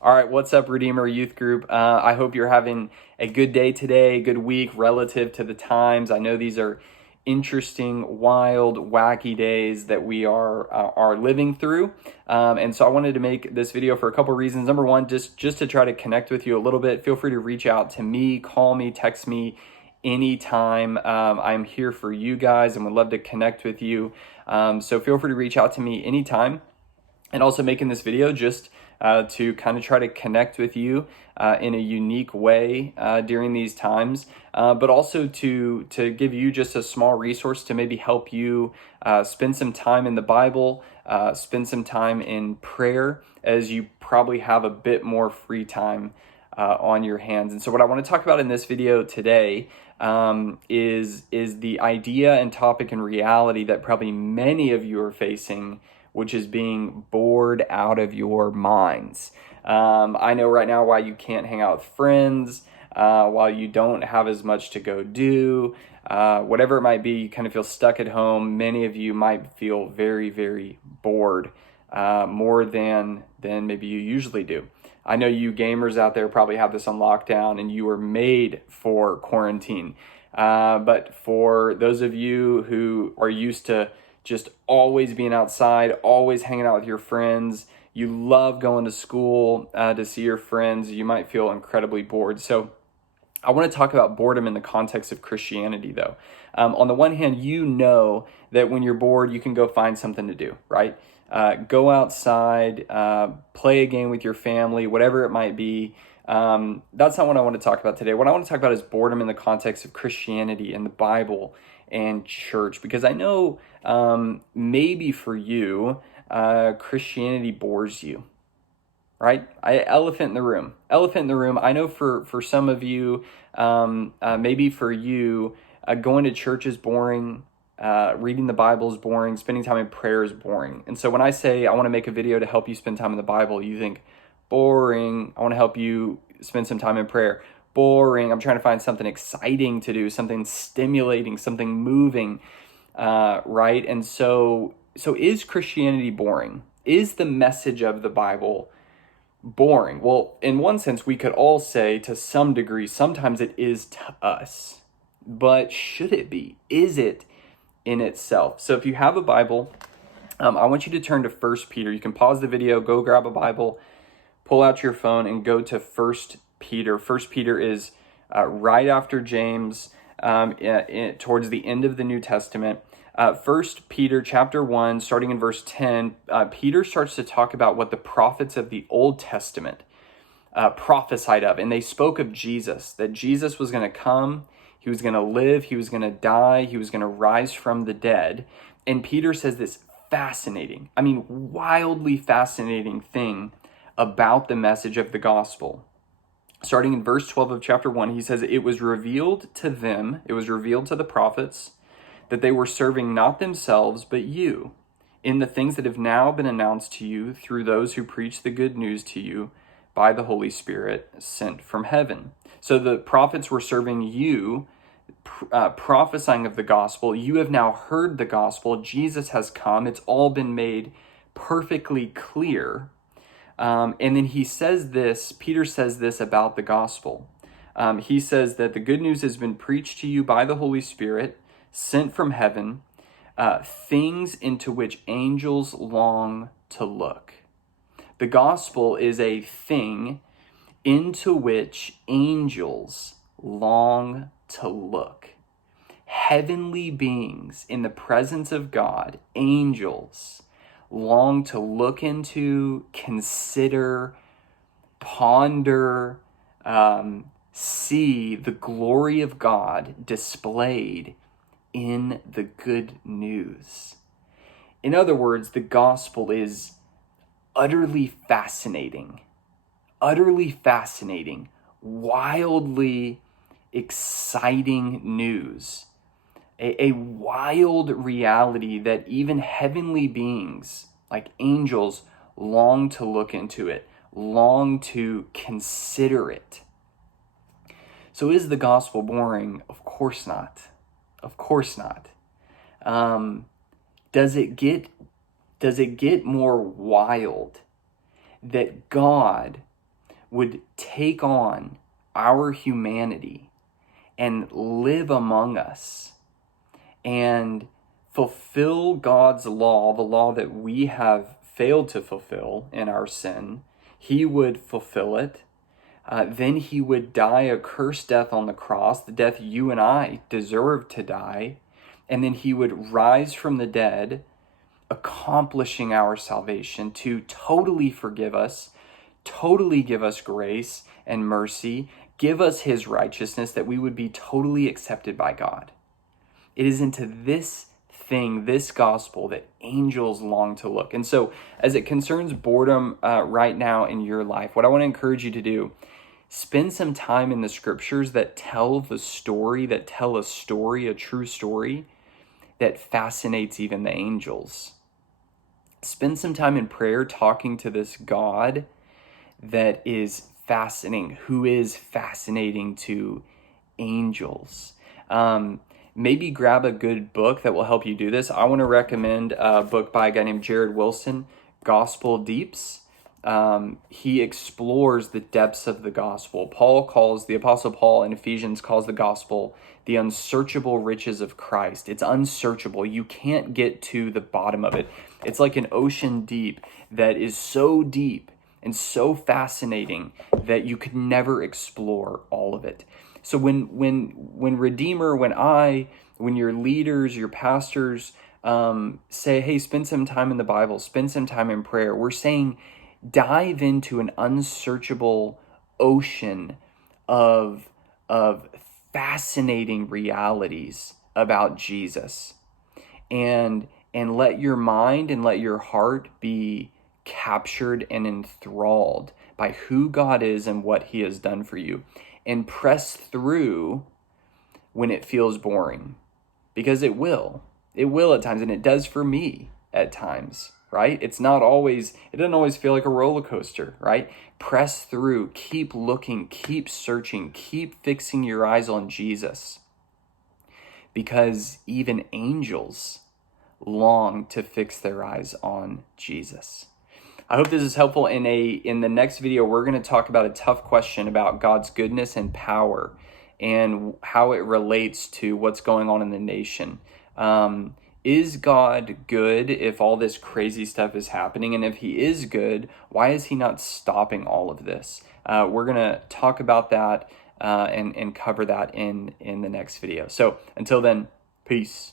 All right, what's up, Redeemer Youth Group? I hope you're having a good day today, good week relative to the times. I know these are interesting, wild, wacky days that we are living through, and so I wanted to make this video for a couple reasons. Number one, just to try to connect with you a little bit. Feel free to reach out to me, call me, text me anytime. I'm here for you guys and would love to connect with you. So feel free to reach out to me anytime. And also making this video just to kind of try to connect with you in a unique way during these times, but also to give you just a small resource to maybe help you spend some time in the Bible, spend some time in prayer, as you probably have a bit more free time on your hands. And so what I want to talk about in this video today is the idea and topic and reality that probably many of you are facing, which is being bored out of your minds. I know right now why you can't hang out with friends, while you don't have as much to go do, whatever it might be, you kind of feel stuck at home. Many of you might feel very, very bored, more than maybe you usually do. I know you gamers out there probably have this on lockdown and you were made for quarantine. But for those of you who are used to just always being outside, always hanging out with your friends, you love going to school to see your friends, you might feel incredibly bored. So I want to talk about boredom in the context of Christianity, though. On the one hand, you know that when you're bored, you can go find something to do, right? Go outside, play a game with your family, whatever it might be. That's not what I want to talk about today. What I want to talk about is boredom in the context of Christianity and the Bible and church, because I know maybe for you, Christianity bores you, right? Elephant in the room. Elephant in the room. I know for some of you, maybe for you, going to church is boring. Reading the Bible is boring. Spending time in prayer is boring. And so when I say I want to make a video to help you spend time in the Bible, you think, boring. I want to help you spend some time in prayer. Boring. I'm trying to find something exciting to do, something stimulating, something moving, right? And so is Christianity boring? Is the message of the Bible boring? Well, in one sense, we could all say to some degree, sometimes it is to us. But should it be? Is it in itself? So if you have a Bible, I want you to turn to 1 Peter. You can pause the video, go grab a Bible, pull out your phone, and go to 1 Peter. 1 Peter is right after James, towards the end of the New Testament. 1 Peter chapter 1, starting in verse 10, Peter starts to talk about what the prophets of the Old Testament prophesied of. And they spoke of Jesus, that Jesus was going to come, he was going to live, he was going to die, he was going to rise from the dead. And Peter says this fascinating, wildly fascinating thing about the message of the gospel. Starting in verse 12 of chapter 1, he says, "It was revealed to them," it was revealed to the prophets, "that they were serving not themselves, but you, in the things that have now been announced to you through those who preach the good news to you by the Holy Spirit sent from heaven." So the prophets were serving you, prophesying of the gospel. You have now heard the gospel. Jesus has come. It's all been made perfectly clear. And then he says this, Peter says this about the gospel. He says that the good news has been preached to you by the Holy Spirit, sent from heaven, things into which angels long to look. The gospel is a thing into which angels long to look. Heavenly beings in the presence of God, angels, long to look into, consider, ponder, see the glory of God displayed in the good news. In other words, the gospel is utterly fascinating, wildly exciting news, a wild reality that even heavenly beings like angels long to look into it, long to consider it. So is the gospel boring? Of course not. Of course not. Does it get more wild that God would take on our humanity and live among us and fulfill God's law, the law that we have failed to fulfill in our sin. He would fulfill it. Then he would die a cursed death on the cross, the death you and I deserve to die. And then he would rise from the dead, accomplishing our salvation to totally forgive us, totally give us grace and mercy, give us his righteousness, that we would be totally accepted by God. It is into this thing, this gospel, that angels long to look. And so as it concerns boredom right now in your life, what I want to encourage you to do, spend some time in the scriptures that tell a story, a true story that fascinates even the angels. Spend some time in prayer talking to this God that is fascinating, who is fascinating to angels. Maybe grab a good book that will help you do this. I want to recommend a book by a guy named Jared Wilson, Gospel Deeps. He explores the depths of the gospel. The Apostle Paul in Ephesians calls the gospel the unsearchable riches of Christ. It's unsearchable. You can't get to the bottom of it. It's like an ocean deep that is so deep and so fascinating that you could never explore all of it. So when Redeemer, when your leaders, your pastors say, hey, spend some time in the Bible, spend some time in prayer, we're saying dive into an unsearchable ocean of fascinating realities about Jesus, and let your mind and let your heart be captured and enthralled by who God is and what he has done for you, and press through when it feels boring, because it will at times, and it does for me at times, right? It doesn't always feel like a roller coaster, right? Press through, keep looking, keep searching, keep fixing your eyes on Jesus, because even angels long to fix their eyes on Jesus. I hope this is helpful. In the next video, we're going to talk about a tough question about God's goodness and power and how it relates to what's going on in the nation. Is God good if all this crazy stuff is happening? And if he is good, why is he not stopping all of this? We're going to talk about that and cover that in the next video. So until then, peace.